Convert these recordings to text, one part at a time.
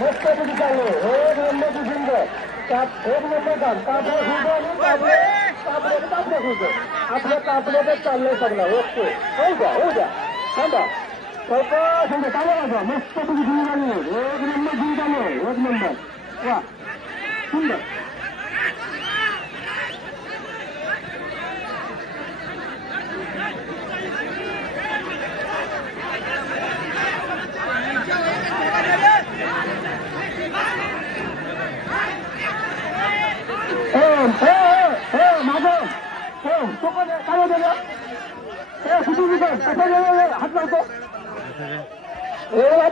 मस्तपैकी चालू एक नंबरची सुंदर त्यात एक नंबर काम कापड्या सुद्धा आपल्या कापड्यातच चाललंय सगळं. ओके होऊ द्या थांबा समजा चालू मस्तपैकी सुरू झाली एक नंबर सुरू झाले एक नंबर वा सुंदर. हात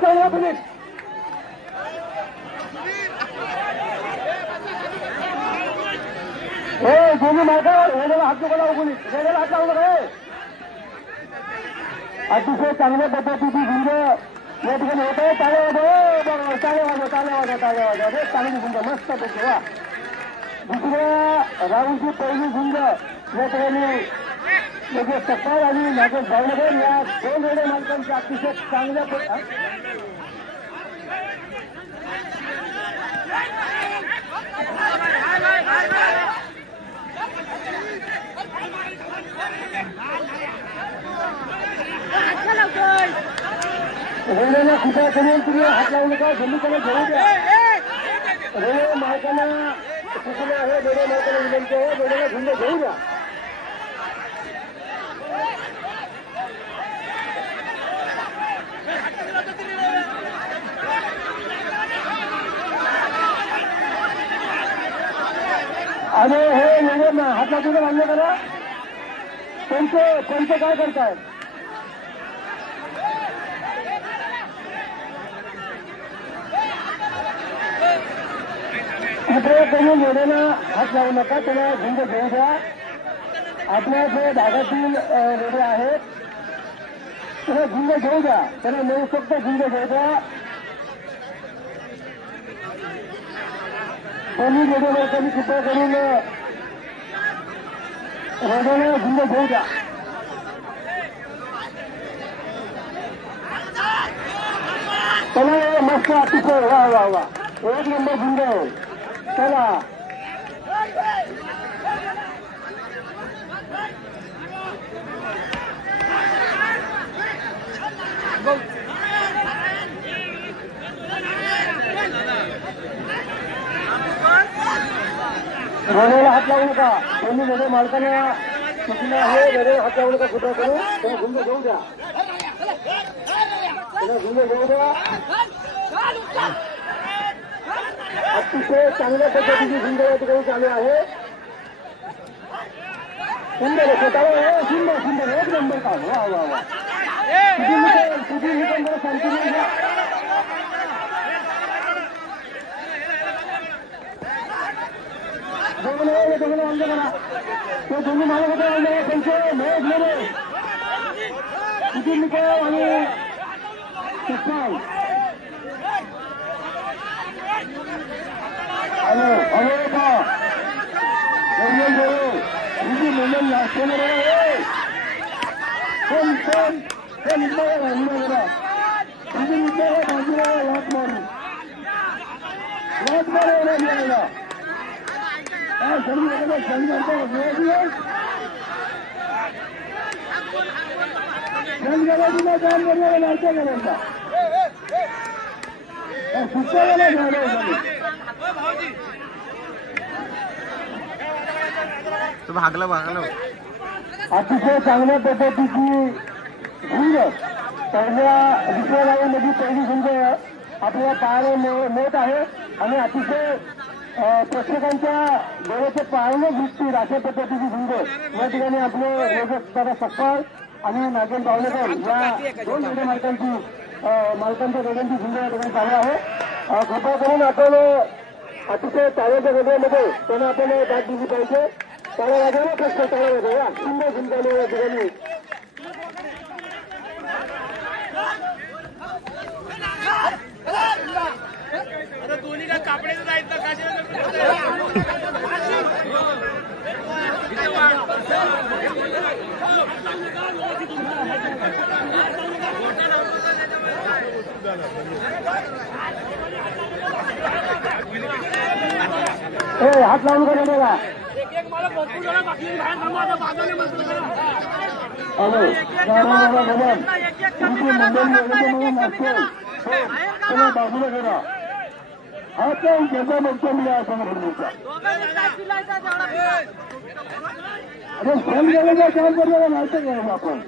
लावतो पोलीस दोन्ही मार्गावर वेळेला हात नको लावू पोलीस वेळेला हात लावू नका. अतिशय चांगल्या पद्धतीची झुंज या ठिकाणी होत आहे. टाळे बरोबर टाळे वाजवा चांगली झुंज मस्त पैकी वा. दुसऱ्या राऊंडची पहिली झुंज या ठिकाणी म्हणजे सकाळ आणि नागेश भावनगर या दोन रेल्वे मालकांची अतिशय चांगल्या रेल्वेला कृपया करून तुम्ही हात लावू नका. जल्लीकडे घेऊ द्या. रेल्वे मालकांना सूचना आहे रेल्वे मालकांना विनंती आहे रेल्वेला झुंड घेऊ द्या. आणि हे रेल्वे हात लागून मान्य करा. कोणते काय करताय कृपया करून रेल्वेला हात लावू नका. त्याला झुंड घेऊ द्या. आपल्या जे भागातील रेल्वे आहेत त्याला झुंड घेऊ द्या. त्याला मनसोक्त झुंड घेऊ द्या. कोणी रेल्वेवर कधी कृपया करून रेल्वेला झुंड घेऊ द्या. चला मस्त अतिशय वा एक नंबर झुंड चला. रेल्वेला हात लावू नका. कोणी रेल्वे मालकांना सूचना आहे रेल्वे हात लावू नका. कृपया करून त्याला झुंड घेऊ द्या. अतिशय चांगल्या पद्धतीची झुंड या ठिकाणी चालू आहे. सुंदर सुंदर एक नंबर का वा तुझी निकंदर संपूर्ण दोघांना अंग करा. तो दोन्ही मालक होते त्यांचे महेश मेरे सुधीर निकम आणि सत्ताल मुंबई नाश्ते भागलं अतिशय चांगल्या पद्धतीची झुंज पहिल्या दुसऱ्या राऊंडमध्ये पहिली झुंज आपल्याला पाहायला मिळत आहे आणि अतिशय प्रेक्षकांच्या डोळ्याचे पाळणे दिसतील अशा पद्धतीची झुंज या ठिकाणी आपले योगेश सकाळ आणि नागेश भावनेकर या दोन रेल्वे मालकांच्या दोघांची झुंज या ठिकाणी चालू आहे. कृपया करून आपण अतिशय टाळ्याच्या गडव्यामध्ये त्यांना आपण दाद दिली पाहिजे. टाळ्या वाजवणे कष्ट टाळ्या वाजवा सुंदर झुंजाने या ठिकाणी दोन्हीला कापड्याचं जायचं हात लावून करा बघा. हॅलो तुमची मंडळी बाजूला करा. हा काय ज्याचा मोर्चा मिळाला संघटनेचा अरे फोन गेलेला काम करायला माहिती घ्यायला आपण.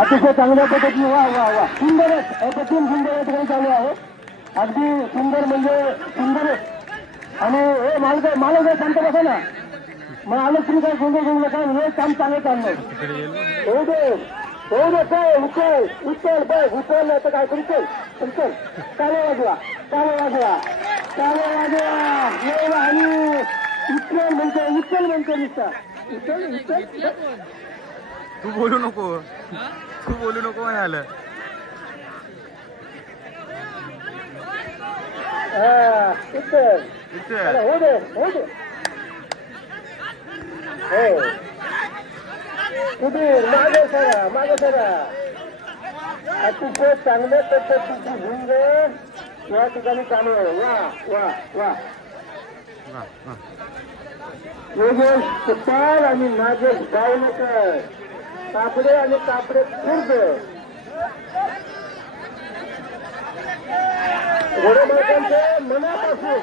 अतिशय चांगल्या पद्धतीने वा वा वा सुंदरच अप्रतिम सुंदर या ठिकाणी चालू आहे. अगदी सुंदर म्हणजे सुंदरच. आणि हे मालक शांत बसा ना. मग आलं तुम्ही काय गोंधळ घेऊ नका. हे काम चांगलं चाललंय. होऊ दे काय उचल बस उचल नाही तर काय उचल काले वाजवा आणि उचल म्हणतो नुसता उचल. तू बोलू नको म्हणालं. उचल हो दे कुठे मागे सरा अतिशय चांगल्या पद्धतीची झुंज या ठिकाणी चालू आहे. वा योगेश सुतार आणि नागेश गावणकर कापडे आणि कापडे खुर्द घोडे मालकांचे मनापासून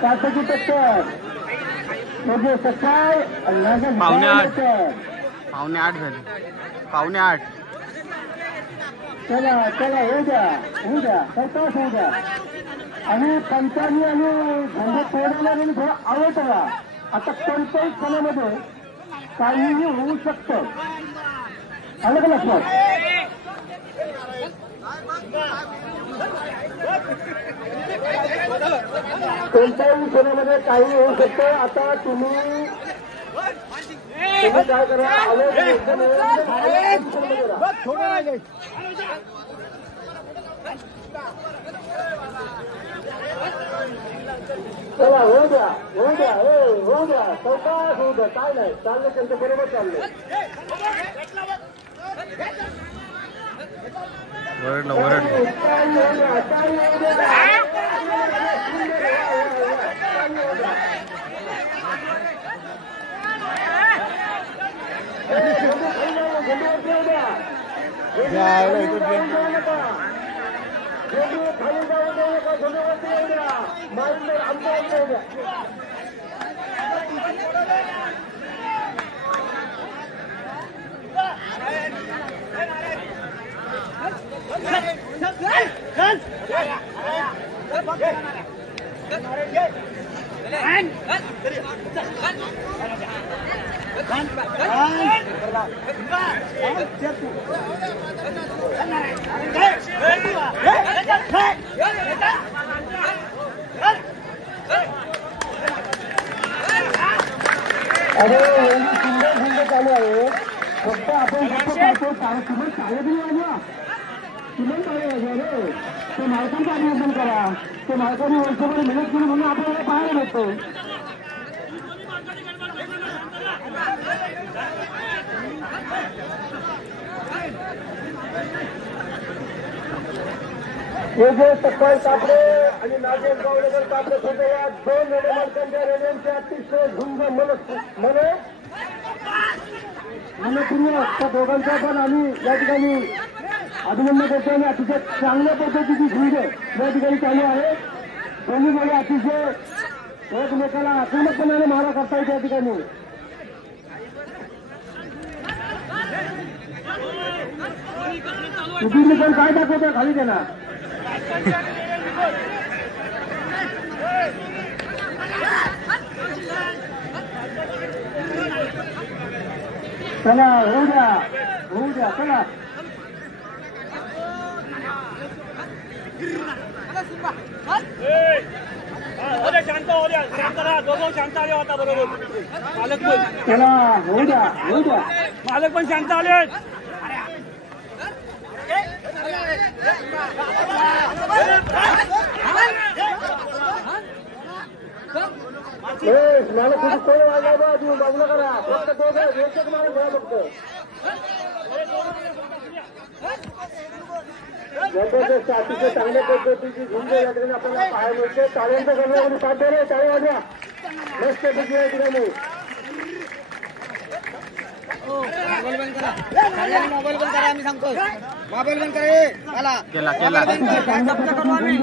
काटाची टक्कर म्हणजे सकाळ पावणे आठ झाले. चला होऊ द्या सरतास होऊ द्या. आणि पंचांनी आणि झंडे तोडायला आणि थोडं आवडला. आता कोणत्याही क्षणामध्ये काहीही होऊ शकतं. आलं का लक्षात. कोणत्याही क्षणामध्ये काही होऊ शकतं. आता तुम्ही काय करा चला होऊ द्या स्वतः होऊ द्या. काय नाही चाललं त्यांचं बरोबर चाललंय. अरे सुंदर चालू आहे. फक्त आपण किमान चालत रे. ते मालकांचं अभिनंदन करा. ते मालकांनी वर्षभर मेहनत केली म्हणून आपल्याला पाहायला भेटतो. हे जे सकाळ कापडे आणि नागेश गावडेकर कापडे होते या दोन रेल्वे मालकांच्या रेल्वेचे अतिशय झुंज मनपूर्वक त्या दोघांचा पण आम्ही या ठिकाणी अभिनंदन करतो. आणि अतिशय चांगल्या पद्धतीची झुंज या ठिकाणी चालू आहे. दोन्ही मुले अतिशय एकमेकाला आक्रमकपणाने मारा करतायत या ठिकाणी. सुधीरने पण काय दाखवतोय खाली त्यांना चला होऊ द्या चला शांत राहा दोघं शांत आले होता बरोबर मालक पण चला होऊ द्या मालक पण शांत आले मला कुठे कोण वाजवा बा तुम्ही बाजूला करा फक्त दोघं एकच मला घ्या फक्त जबरदस्त अतिशय चांगल्या पद्धतीची झुंज या ठिकाणी आपल्याला पाहायला मिळते टाळ्यांच्या गणनामध्ये साथ द्या रे टाळी वाजवा मस्त पैकी या ठिकाणी मोबाईल बंद करा आम्ही सांगतो मोबाईल बंद करा केला अतिशय चांगल्या पद्धतीची झुंज